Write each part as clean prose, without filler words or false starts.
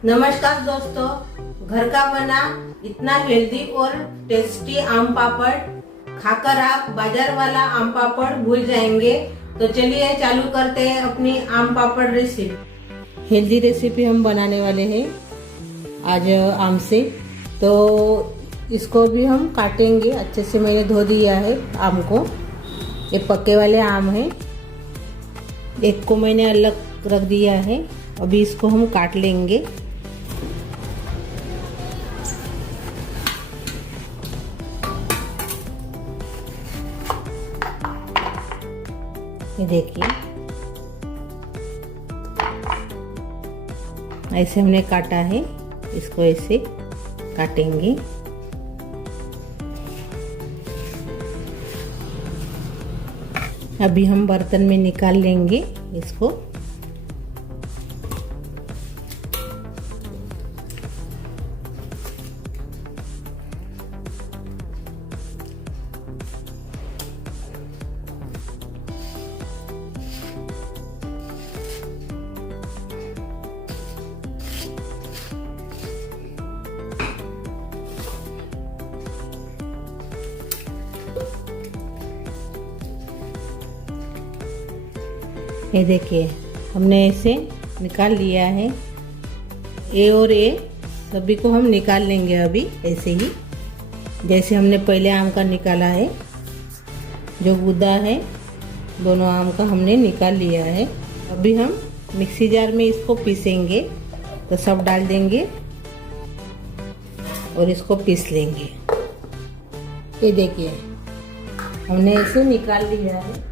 नमस्कार दोस्तों, घर का बना इतना हेल्दी और टेस्टी आम पापड़ खाकर आप बाजार वाला आम पापड़ भूल जाएंगे। तो चलिए चालू करते हैं अपनी आम पापड़ रेसिपी। हेल्दी रेसिपी हम बनाने वाले हैं आज आम से। तो इसको भी हम काटेंगे। अच्छे से मैंने धो दिया है आम को। ये पके वाले आम है, एक को मैंने अलग रख दिया है। अभी इसको हम काट लेंगे। ये देखिए, ऐसे हमने काटा है। इसको ऐसे काटेंगे। अभी हम बर्तन में निकाल लेंगे इसको। ये देखिए, हमने इसे निकाल लिया है। ए और ए सभी को हम निकाल लेंगे अभी, ऐसे ही जैसे हमने पहले आम का निकाला है। जो गूदा है दोनों आम का हमने निकाल लिया है। अभी हम मिक्सी जार में इसको पीसेंगे। तो सब डाल देंगे और इसको पीस लेंगे। ये देखिए, हमने इसे निकाल लिया है।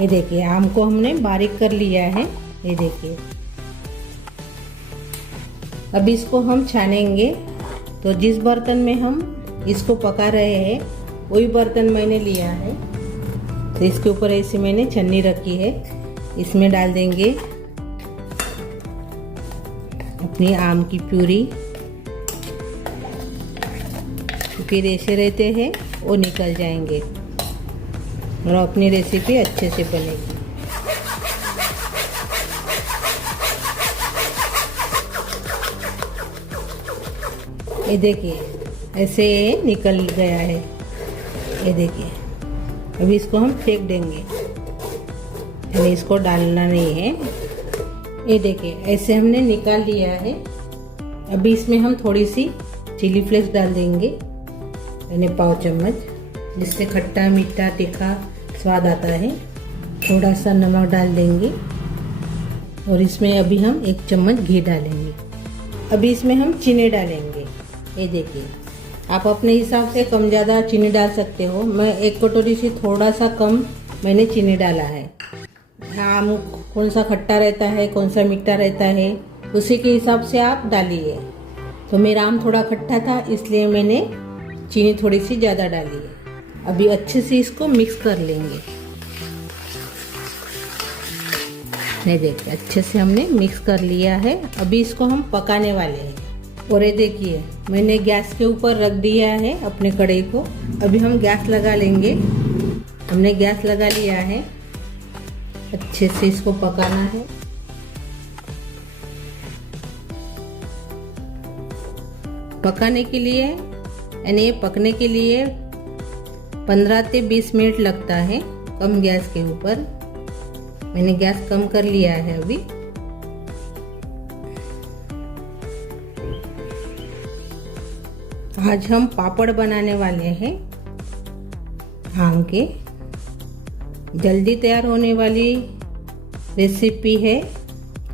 ये देखिए, आम को हमने बारीक कर लिया है। ये देखिए, अब इसको हम छानेंगे। तो जिस बर्तन में हम इसको पका रहे हैं वही बर्तन मैंने लिया है। तो इसके ऊपर ऐसे मैंने छन्नी रखी है। इसमें डाल देंगे अपनी आम की प्यूरी। क्योंकि रेशे रहते हैं वो निकल जाएंगे और अपनी रेसिपी अच्छे से बनेगी। ये देखिए, ऐसे निकल गया है। ये देखिए, अभी इसको हम फेंक देंगे, यानी इसको डालना नहीं है। ये देखिए, ऐसे हमने निकाल लिया है। अभी इसमें हम थोड़ी सी चिली फ्लेक्स डाल देंगे, यानी पाव चम्मच, जिससे खट्टा मीठा तीखा स्वाद आता है। थोड़ा सा नमक डाल देंगे और इसमें अभी हम 1 चम्मच घी डालेंगे। अभी इसमें हम चीनी डालेंगे। ये देखिए, आप अपने हिसाब से कम ज़्यादा चीनी डाल सकते हो। मैं 1 कटोरी से थोड़ा सा कम मैंने चीनी डाला है। आम कौन सा खट्टा रहता है, कौन सा मीठा रहता है, उसी के हिसाब से आप डालिए। तो मेरा आम थोड़ा खट्टा था, इसलिए मैंने चीनी थोड़ी सी ज़्यादा डाली है। अभी अच्छे से इसको मिक्स कर लेंगे। ये देखिए, अच्छे से हमने मिक्स कर लिया है। अभी इसको हम पकाने वाले हैं। और ये देखिए, मैंने गैस के ऊपर रख दिया है अपने कढ़ाई को। अभी हम गैस लगा लेंगे। हमने गैस लगा लिया है। अच्छे से इसको पकाना है। पकाने के लिए, यानी पकने के लिए 15 से 20 मिनट लगता है कम गैस के ऊपर। मैंने गैस कम कर लिया है अभी। आज हम पापड़ बनाने वाले हैं आम के। जल्दी तैयार होने वाली रेसिपी है,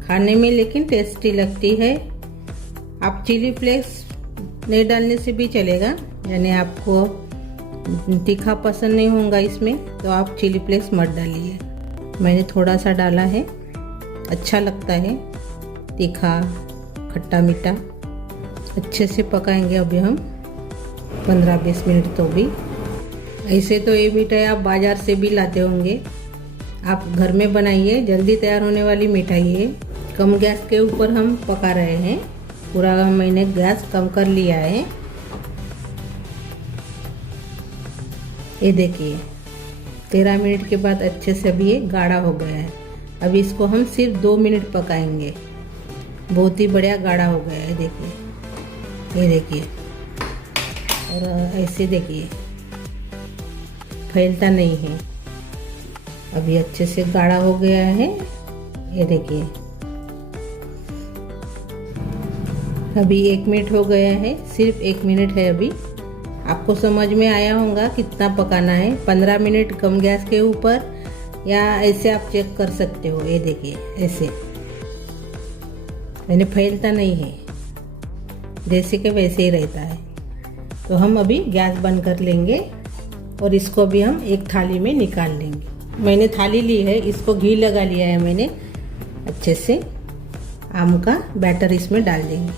खाने में लेकिन टेस्टी लगती है। आप चिली फ्लेक्स नहीं डालने से भी चलेगा, यानी आपको तीखा पसंद नहीं होगा इसमें, तो आप चिली फ्लेक्स मत डालिए। मैंने थोड़ा सा डाला है, अच्छा लगता है तीखा खट्टा मीठा। अच्छे से पकाएंगे अभी हम 15-20 मिनट। तो भी ऐसे तो ये मिठाई आप बाज़ार से भी लाते होंगे, आप घर में बनाइए। जल्दी तैयार होने वाली मिठाई है। कम गैस के ऊपर हम पका रहे हैं। पूरा मैंने गैस कम कर लिया है। ये देखिए, 13 मिनट के बाद अच्छे से अभी ये गाढ़ा हो गया है। अभी इसको हम सिर्फ 2 मिनट पकाएंगे। बहुत ही बढ़िया गाढ़ा हो गया है, देखिए, ये देखिए। और ऐसे देखिए फैलता नहीं है। अभी अच्छे से गाढ़ा हो गया है, ये देखिए। अभी 1 मिनट हो गया है, सिर्फ 1 मिनट है अभी। आपको समझ में आया होगा कितना पकाना है। 15 मिनट कम गैस के ऊपर, या ऐसे आप चेक कर सकते हो। ये देखिए ऐसे, यानी फैलता नहीं है, जैसे कि वैसे ही रहता है। तो हम अभी गैस बंद कर लेंगे और इसको भी हम एक थाली में निकाल लेंगे। मैंने थाली ली है, इसको घी लगा लिया है मैंने अच्छे से। आम का बैटर इसमें डाल देंगे।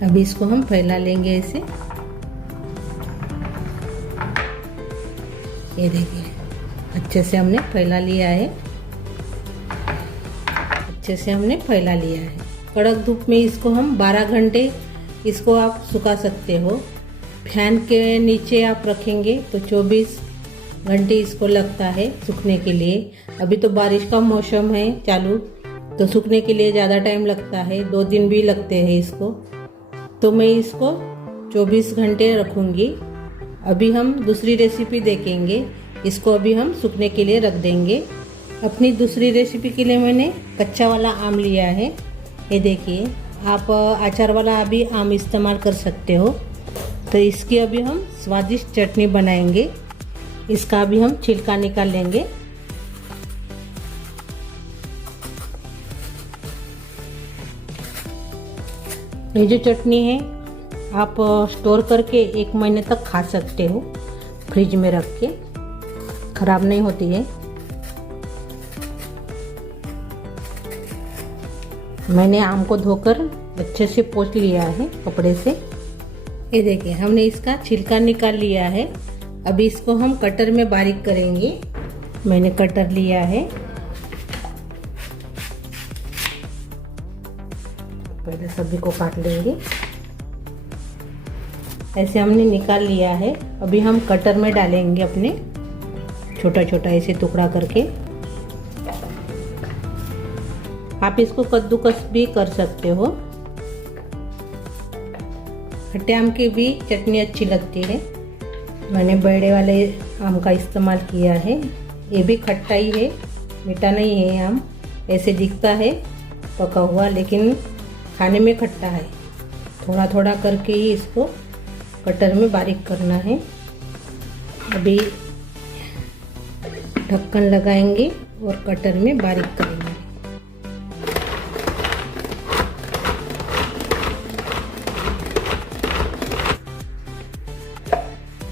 अभी इसको हम फैला लेंगे ऐसे, ये देखिए अच्छे से हमने फैला लिया है, अच्छे से हमने फैला लिया है। कड़क धूप में इसको हम 12 घंटे इसको आप सुखा सकते हो। फैन के नीचे आप रखेंगे तो 24 घंटे इसको लगता है सूखने के लिए। अभी तो बारिश का मौसम है चालू, तो सूखने के लिए ज़्यादा टाइम लगता है, 2 दिन भी लगते हैं इसको। तो मैं इसको 24 घंटे रखूँगी। अभी हम दूसरी रेसिपी देखेंगे। इसको अभी हम सूखने के लिए रख देंगे। अपनी दूसरी रेसिपी के लिए मैंने कच्चा वाला आम लिया है, ये देखिए। आप अचार वाला अभी आम इस्तेमाल कर सकते हो। तो इसकी अभी हम स्वादिष्ट चटनी बनाएंगे। इसका अभी हम छिलका निकाल लेंगे। ये जो चटनी है आप स्टोर करके 1 महीने तक खा सकते हो, फ्रिज में रख के, खराब नहीं होती है। मैंने आम को धोकर अच्छे से पोंछ लिया है कपड़े से। ये देखिए हमने इसका छिलका निकाल लिया है। अभी इसको हम कटर में बारीक करेंगे। मैंने कटर लिया है, पहले सभी को काट लेंगे। ऐसे हमने निकाल लिया है। अभी हम कटर में डालेंगे अपने, छोटा छोटा ऐसे टुकड़ा करके। आप इसको कद्दूकस भी कर सकते हो। खट्टे आम की भी चटनी अच्छी लगती है। मैंने बड़े वाले आम का इस्तेमाल किया है। ये भी खट्टा ही है, मीठा नहीं है आम। ऐसे दिखता है पका हुआ, लेकिन खाने में खट्टा है। थोड़ा थोड़ा करके ही इसको कटर में बारीक करना है। अभी ढक्कन लगाएंगे और कटर में बारीक करेंगे।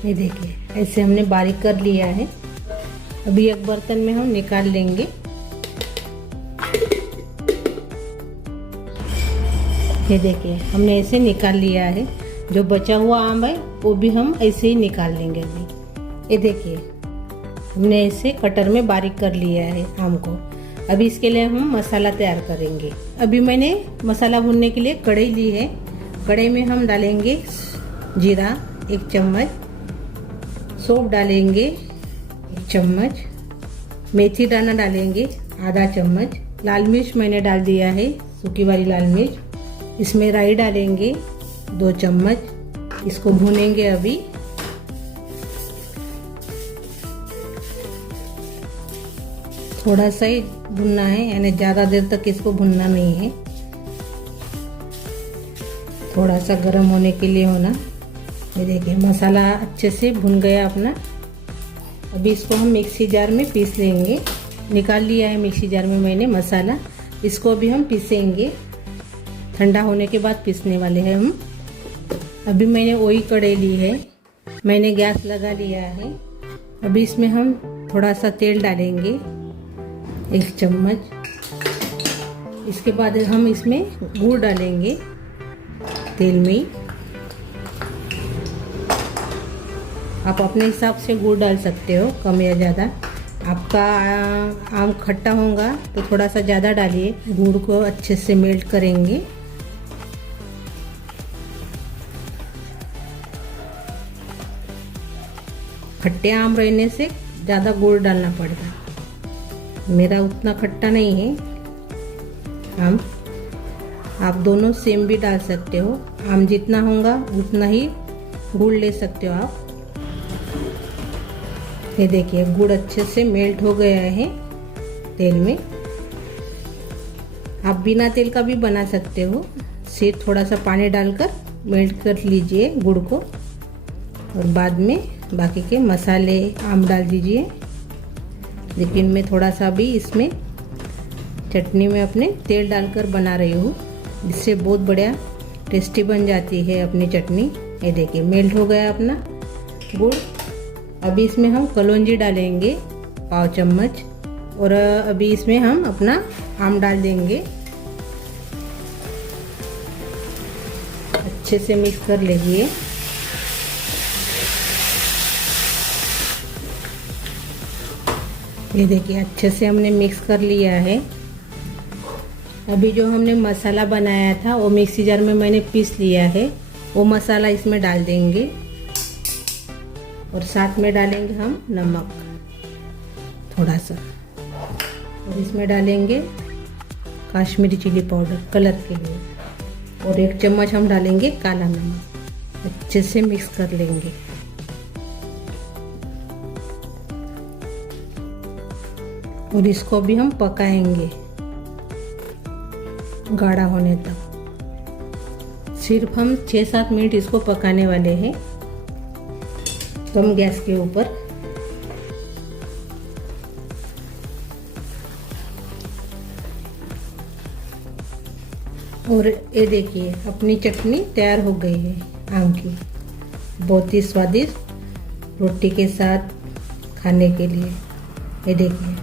ये देखिए ऐसे हमने बारीक कर लिया है। अभी एक बर्तन में हम निकाल लेंगे। ये देखिए हमने ऐसे निकाल लिया है। जो बचा हुआ आम है वो भी हम ऐसे ही निकाल लेंगे अभी। ये देखिए हमने ऐसे कटर में बारीक कर लिया है आम को। अभी इसके लिए हम मसाला तैयार करेंगे। अभी मैंने मसाला भूनने के लिए कढ़ाई ली है। कढ़ाई में हम डालेंगे जीरा 1 चम्मच, सौंफ डालेंगे 1 चम्मच, मेथी दाना डालेंगे आधा चम्मच, लाल मिर्च मैंने डाल दिया है, सूखी वाली लाल मिर्च। इसमें राई डालेंगे 2 चम्मच। इसको भूनेंगे अभी। थोड़ा सा ही भुनना है, यानी ज़्यादा देर तक इसको भुनना नहीं है। थोड़ा सा गर्म होने के लिए होना। ये देखिए मसाला अच्छे से भुन गया अपना। अभी इसको हम मिक्सी जार में पीस लेंगे। निकाल लिया है मिक्सी जार में मैंने मसाला। इसको अभी हम पीसेंगे। ठंडा होने के बाद पीसने वाले हैं हम। अभी मैंने वही कढ़ाई ली है। मैंने गैस लगा लिया है। अभी इसमें हम थोड़ा सा तेल डालेंगे 1 चम्मच। इसके बाद हम इसमें गुड़ डालेंगे तेल में। आप अपने हिसाब से गुड़ डाल सकते हो, कम या ज़्यादा। आपका आम खट्टा होगा तो थोड़ा सा ज़्यादा डालिए। गुड़ को अच्छे से मेल्ट करेंगे। खट्टे आम रहने से ज़्यादा गुड़ डालना पड़ता है। मेरा उतना खट्टा नहीं है आम। आप दोनों सेम भी डाल सकते हो, आम जितना होगा उतना ही गुड़ ले सकते हो आप। ये देखिए गुड़ अच्छे से मेल्ट हो गया है तेल में। आप बिना तेल का भी बना सकते हो, सिर्फ थोड़ा सा पानी डालकर मेल्ट कर लीजिए गुड़ को और बाद में बाकी के मसाले आम डाल दीजिए। लेकिन मैं थोड़ा सा भी इसमें चटनी में अपने तेल डालकर बना रही हूँ, जिससे बहुत बढ़िया टेस्टी बन जाती है अपनी चटनी। ये देखिए मेल्ट हो गया अपना गुड़। अभी इसमें हम कलौंजी डालेंगे पाव चम्मच और अभी इसमें हम अपना आम डाल देंगे। अच्छे से मिक्स कर लीजिए। ये देखिए अच्छे से हमने मिक्स कर लिया है। अभी जो हमने मसाला बनाया था वो मिक्सी जार में मैंने पीस लिया है, वो मसाला इसमें डाल देंगे और साथ में डालेंगे हम नमक थोड़ा सा और इसमें डालेंगे कश्मीरी चिली पाउडर कलर के लिए और 1 चम्मच हम डालेंगे काला नमक। अच्छे से मिक्स कर लेंगे। और इसको भी हम पकाएंगे गाढ़ा होने तक। सिर्फ हम 6-7 मिनट इसको पकाने वाले हैं कम गैस के ऊपर। और ये देखिए अपनी चटनी तैयार हो गई है आम की, बहुत ही स्वादिष्ट रोटी के साथ खाने के लिए। ये देखिए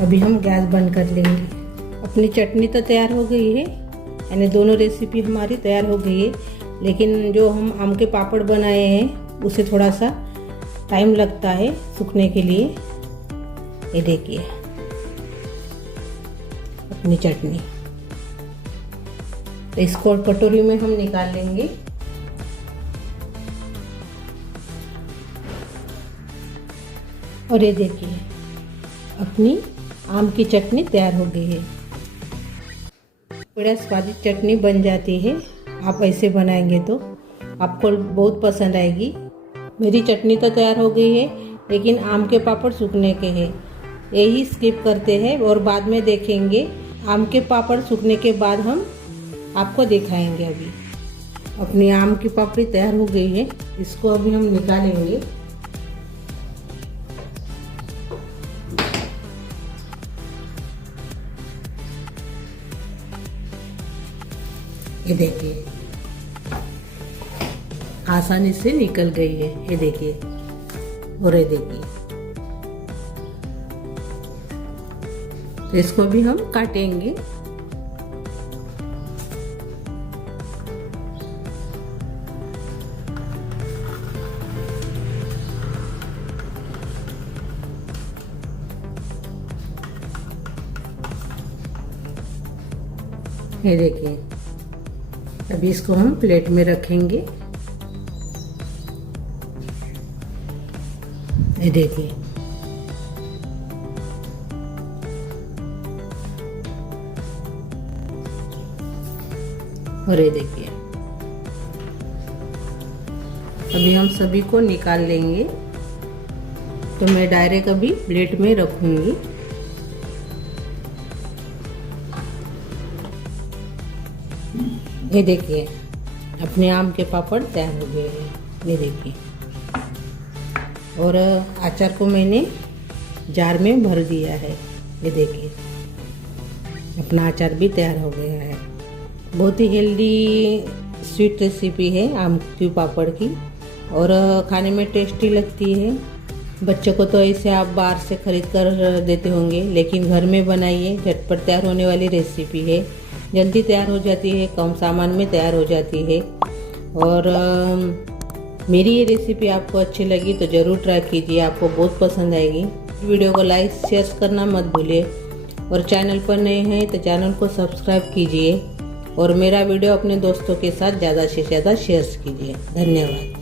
अभी हम गैस बंद कर लेंगे। अपनी चटनी तो तैयार हो गई है, यानी दोनों रेसिपी हमारी तैयार हो गई है। लेकिन जो हम आम के पापड़ बनाए हैं उसे थोड़ा सा टाइम लगता है सूखने के लिए। ये देखिए अपनी चटनी। तो इसको कटोरी में हम निकाल लेंगे। और ये देखिए अपनी आम की चटनी तैयार हो गई है। बड़ा स्वादिष्ट चटनी बन जाती है। आप ऐसे बनाएंगे तो आपको बहुत पसंद आएगी। मेरी चटनी तो तैयार हो गई है, लेकिन आम के पापड़ सूखने के हैं, यही स्किप करते हैं और बाद में देखेंगे। आम के पापड़ सूखने के बाद हम आपको दिखाएंगे। अभी अपनी आम की पापड़ी तैयार हो गई है, इसको अभी हम निकालेंगे। ये देखिए आसानी से निकल गई है। ये देखिए और ये देखिए। तो इसको भी हम काटेंगे। ये देखिए अभी इसको हम प्लेट में रखेंगे। ये देखिए और ये देखिए अभी हम सभी को निकाल लेंगे। तो मैं डायरेक्ट अभी प्लेट में रखूंगी। ये देखिए अपने आम के पापड़ तैयार हो गए हैं। ये देखिए और अचार को मैंने जार में भर दिया है। ये देखिए अपना अचार भी तैयार हो गया है। बहुत ही हेल्दी स्वीट रेसिपी है आम की पापड़ की और खाने में टेस्टी लगती है। बच्चों को तो ऐसे आप बाहर से खरीद कर देते होंगे, लेकिन घर में बनाइए। झटपट तैयार होने वाली रेसिपी है, जल्दी तैयार हो जाती है, कम सामान में तैयार हो जाती है। और मेरी ये रेसिपी आपको अच्छी लगी तो ज़रूर ट्राई कीजिए, आपको बहुत पसंद आएगी। वीडियो को लाइक शेयर करना मत भूलिए और चैनल पर नए हैं तो चैनल को सब्सक्राइब कीजिए और मेरा वीडियो अपने दोस्तों के साथ ज़्यादा से ज़्यादा शेयर कीजिए। धन्यवाद।